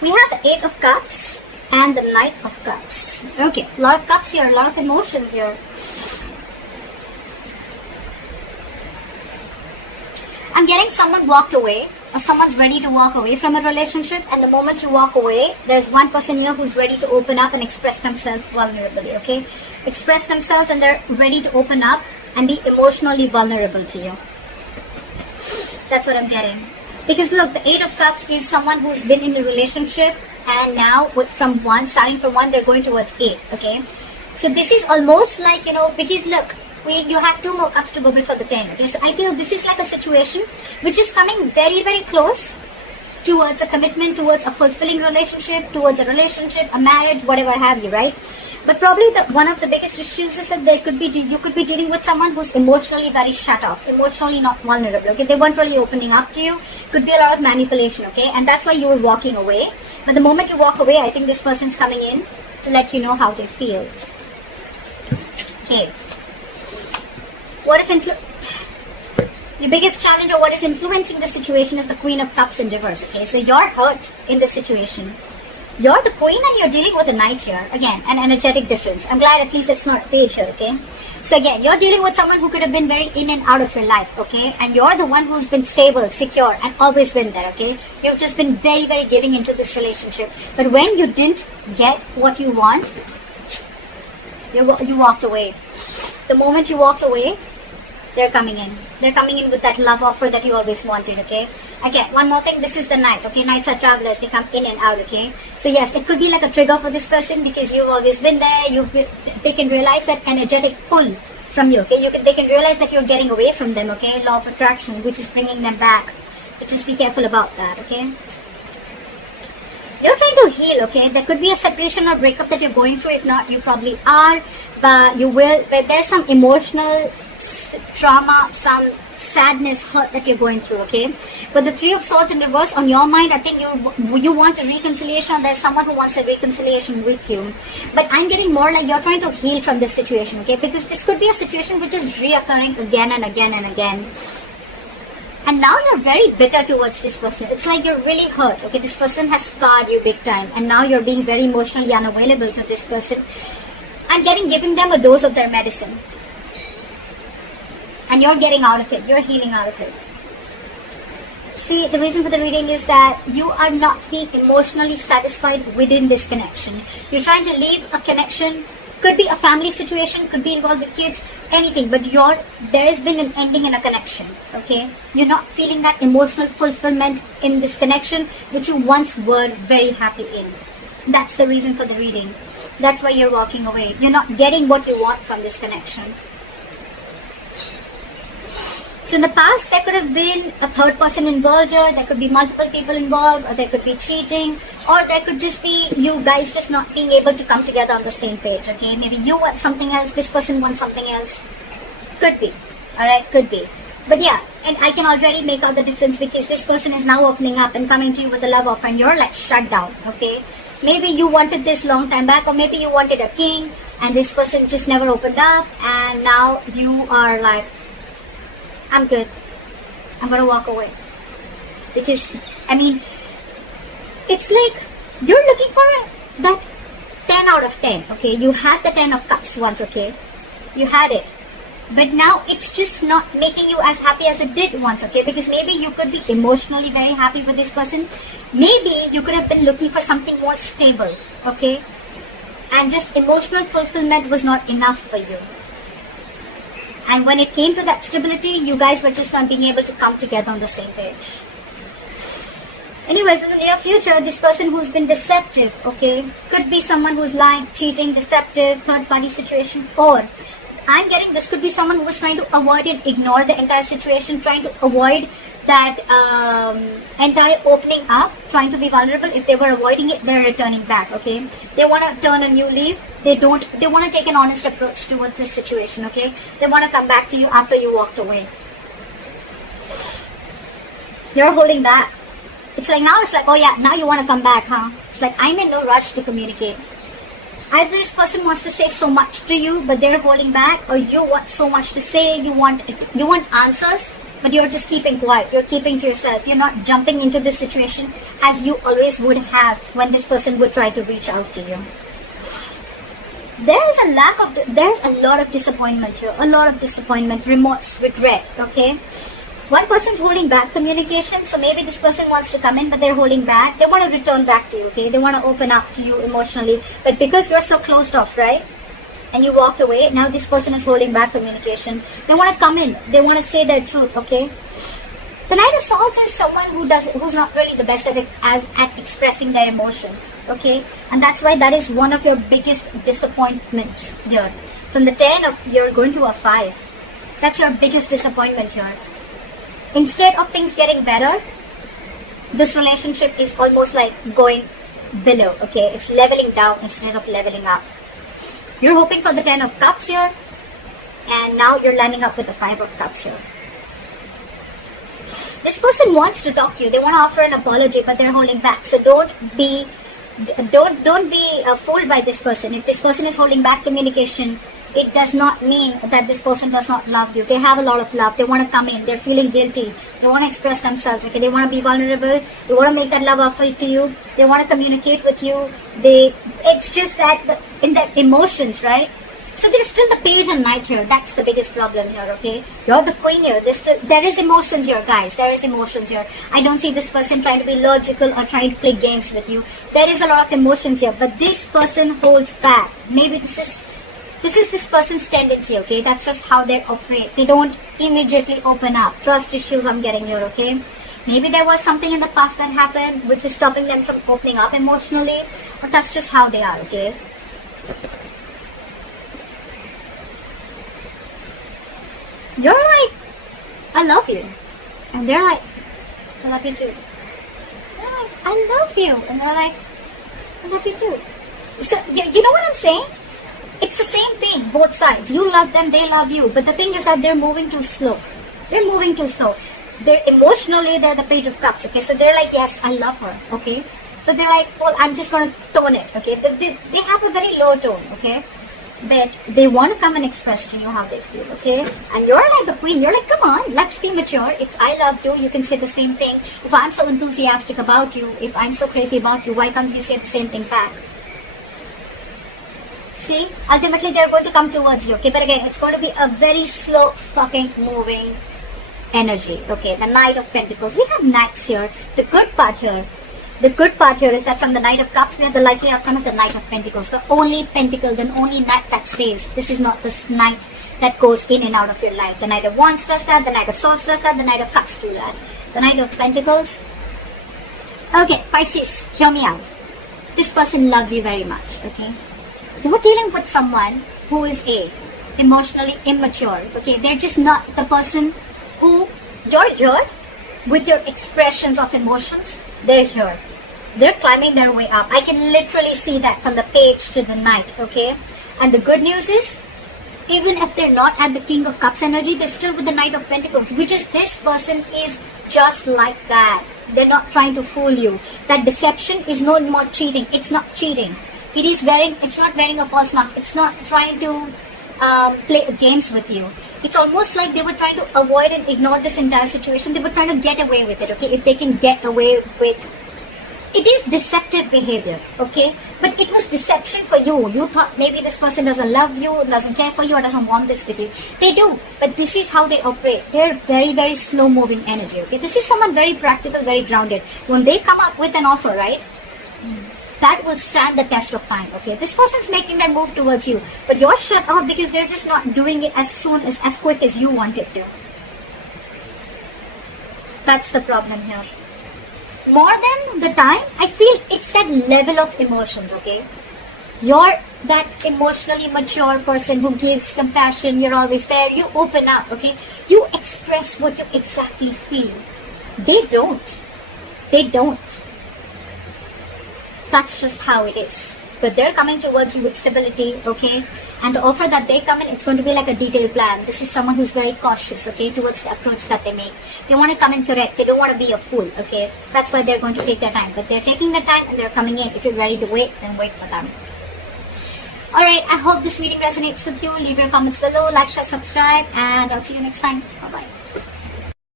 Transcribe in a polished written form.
We have the Eight of Cups and the Knight of Cups. Okay, a lot of cups here, a lot of emotions here. I'm getting someone walked away, or someone's ready to walk away from a relationship, and the moment you walk away, there's one person here who's ready to open up and express themselves vulnerably, okay? Express themselves and they're ready to open up and be emotionally vulnerable to you. That's what I'm getting. Because look, the Eight of Cups is someone who's been in a relationship, and now starting from 1, they're going towards 8, okay? So this is almost like, because look, you have 2 more cups to go before the 10, okay? So I feel this is like a situation which is coming very, very close towards a commitment, towards a fulfilling relationship, towards a relationship, a marriage, whatever have you, right? But probably one of the biggest issues is that you could be dealing with someone who's emotionally very shut off, emotionally not vulnerable, okay? They weren't really opening up to you. Could be a lot of manipulation, okay? And that's why you were walking away. But the moment you walk away, I think this person's coming in to let you know how they feel. Okay. What is the biggest challenge, or what is influencing the situation, is the Queen of Cups in reverse, okay? So you're hurt in this situation. You're the queen and you're dealing with a knight here. Again, an energetic difference. I'm glad at least it's not a page here, okay? So again, you're dealing with someone who could have been very in and out of your life, okay? And you're the one who's been stable, secure, and always been there, okay? You've just been very, very giving into this relationship. But when you didn't get what you want, you walked away. The moment you walked away, they're coming in. They're coming in with that love offer that you always wanted, okay? Again, one more thing, this is the Knight, okay? Knights are travelers, they come in and out, okay? So yes, it could be like a trigger for this person because you've always been there. They can realize that energetic pull from you, okay? They can realize that you're getting away from them, okay? Law of attraction, which is bringing them back. So just be careful about that, okay? You're trying to heal, okay? There could be a separation or breakup that you're going through. If not, you probably are. But you will. But there's some emotional trauma, some sadness, hurt that you're going through, okay? But the Three of Swords in reverse, on your mind, I think you want a reconciliation. There's someone who wants a reconciliation with you. But I'm getting more like you're trying to heal from this situation, okay? Because this could be a situation which is reoccurring again and again and again. And now you're very bitter towards this person. It's like you're really hurt, okay? This person has scarred you big time. And now you're being very emotionally unavailable to this person. I'm giving them a dose of their medicine. And you're getting out of it. You're healing out of it. See, the reason for the reading is that you are not being emotionally satisfied within this connection. You're trying to leave a connection. Could be a family situation, could be involved with kids, anything. But there has been an ending in a connection, okay? You're not feeling that emotional fulfillment in this connection, which you once were very happy in. That's the reason for the reading. That's why you're walking away. You're not getting what you want from this connection. So in the past, there could have been a third person involved here. There could be multiple people involved, or there could be cheating, or there could just be you guys just not being able to come together on the same page, okay? Maybe you want something else, this person wants something else. Could be, alright, could be. But yeah, and I can already make out the difference because this person is now opening up and coming to you with a love offer and you're like shut down, okay? Maybe you wanted this long time back, or maybe you wanted a king and this person just never opened up, and now you are like, I'm good. I'm going to walk away. Because, I mean, it's like you're looking for that 10 out of 10, okay? You had the 10 of cups once, okay? You had it. But now it's just not making you as happy as it did once, okay? Because maybe you could be emotionally very happy with this person. Maybe you could have been looking for something more stable, okay? And just emotional fulfillment was not enough for you. And when it came to that stability, you guys were just not being able to come together on the same page. Anyways, in the near future, this person who's been deceptive, okay, could be someone who's lying, cheating, deceptive, third-party situation, or I'm getting this could be someone who was trying to avoid it, ignore the entire situation, trying to avoid that entire opening up, trying to be vulnerable. If they were avoiding it, they're returning back, okay? They want to turn a new leaf. They want to take an honest approach towards this situation, okay? They want to come back to you after you walked away. You're holding back. It's like now it's like, oh yeah, now you want to come back, huh? It's like I'm in no rush to communicate. Either this person wants to say so much to you, but they're holding back, or you want so much to say, you want answers, but you're just keeping quiet. You're keeping to yourself. You're not jumping into this situation as you always would have when this person would try to reach out to you. There's a lot of disappointment here. A lot of disappointment, remorse, regret, okay? One person's holding back communication, so maybe this person wants to come in, but they're holding back. They want to return back to you, okay? They want to open up to you emotionally, but because you're so closed off, right? And you walked away, now this person is holding back communication. They want to come in. They want to say their truth, okay? The Knight of Swords is someone who's not really the best at expressing their emotions, okay? And that's why that is one of your biggest disappointments here. From the 10 you're going to a 5. That's your biggest disappointment here. Instead of things getting better, this relationship is almost like going below, okay? It's leveling down instead of leveling up. You're hoping for the 10 of Cups here, and now you're landing up with the 5 of Cups here. This person wants to talk to you. They want to offer an apology, but they're holding back. So don't be fooled by this person. If this person is holding back communication, it does not mean that this person does not love you. They have a lot of love. They want to come in. They're feeling guilty. They want to express themselves. Okay, they want to be vulnerable. They want to make that love offer to you. They want to communicate with you. It's just that in their emotions, right? So there's still the Page and Knight here. That's the biggest problem here, okay? You're the Queen here. There is emotions here, guys. There is emotions here. I don't see this person trying to be logical or trying to play games with you. There is a lot of emotions here, but this person holds back. Maybe this is this person's tendency, okay? That's just how they operate. They don't immediately open up. Trust issues I'm getting here, okay? Maybe there was something in the past that happened which is stopping them from opening up emotionally, but that's just how they are, okay? You're like, I love you. And they're like, I love you too. They're like, I love you. And they're like, I love you too. So, you know what I'm saying? It's the same thing, both sides. You love them, they love you. But the thing is that they're moving too slow. They're moving too slow. They're emotionally, they're the Page of Cups, okay? So they're like, yes, I love her, okay? But they're like, well, I'm just going to tone it, okay? They have a very low tone, okay? But they want to come and express to you how they feel, okay? And you're like the Queen. You're like, come on, let's be mature. If I love you, you can say the same thing. If I'm so enthusiastic about you, if I'm so crazy about you, why can't you say the same thing back? See, ultimately they're going to come towards you, okay? But again, it's going to be a very slow fucking moving energy, okay? The Knight of Pentacles. We have Knights here. The good part here is that from the Knight of Cups, we have the likely outcome of the Knight of Pentacles. The only Pentacle, the only Knight that stays. This is not this Knight that goes in and out of your life. The Knight of Wands does that. The Knight of Swords does that. The Knight of Cups do that. The Knight of Pentacles. Okay, Pisces, hear me out. This person loves you very much, okay? You're dealing with someone who is emotionally immature, okay? They're just not the person who you're here with your expressions of emotions. They're here. They're climbing their way up. I can literally see that from the Page to the Knight, okay? And the good news is, even if they're not at the King of Cups energy, they're still with the Knight of Pentacles, which is this person is just like that. They're not trying to fool you. That deception is no more cheating. It's not cheating. It's not wearing a false mask. It's not trying to play games with you. It's almost like they were trying to avoid and ignore this entire situation. They were trying to get away with it, okay? If they can get away with... It is deceptive behavior, okay? But it was deception for you. You thought maybe this person doesn't love you, doesn't care for you, or doesn't want this with you. They do, but this is how they operate. They're very, very slow-moving energy, okay? This is someone very practical, very grounded. When they come up with an offer, right? That will stand the test of time, okay? This person's making that move towards you, but you're shut off because they're just not doing it as quick as you want it to. That's the problem here. More than the time, I feel it's that level of emotions, okay? You're that emotionally mature person who gives compassion. You're always there. You open up, okay? You express what you exactly feel. They don't. They don't. That's just how it is. But they're coming towards you with stability, okay? And the offer that they come in, it's going to be like a detailed plan. This is someone who's very cautious, okay, towards the approach that they make. They want to come in correct. They don't want to be a fool, okay? That's why they're going to take their time. But they're taking their time and they're coming in. If you're ready to wait, then wait for them. Alright, I hope this reading resonates with you. Leave your comments below, like, share, subscribe, and I'll see you next time. Bye-bye.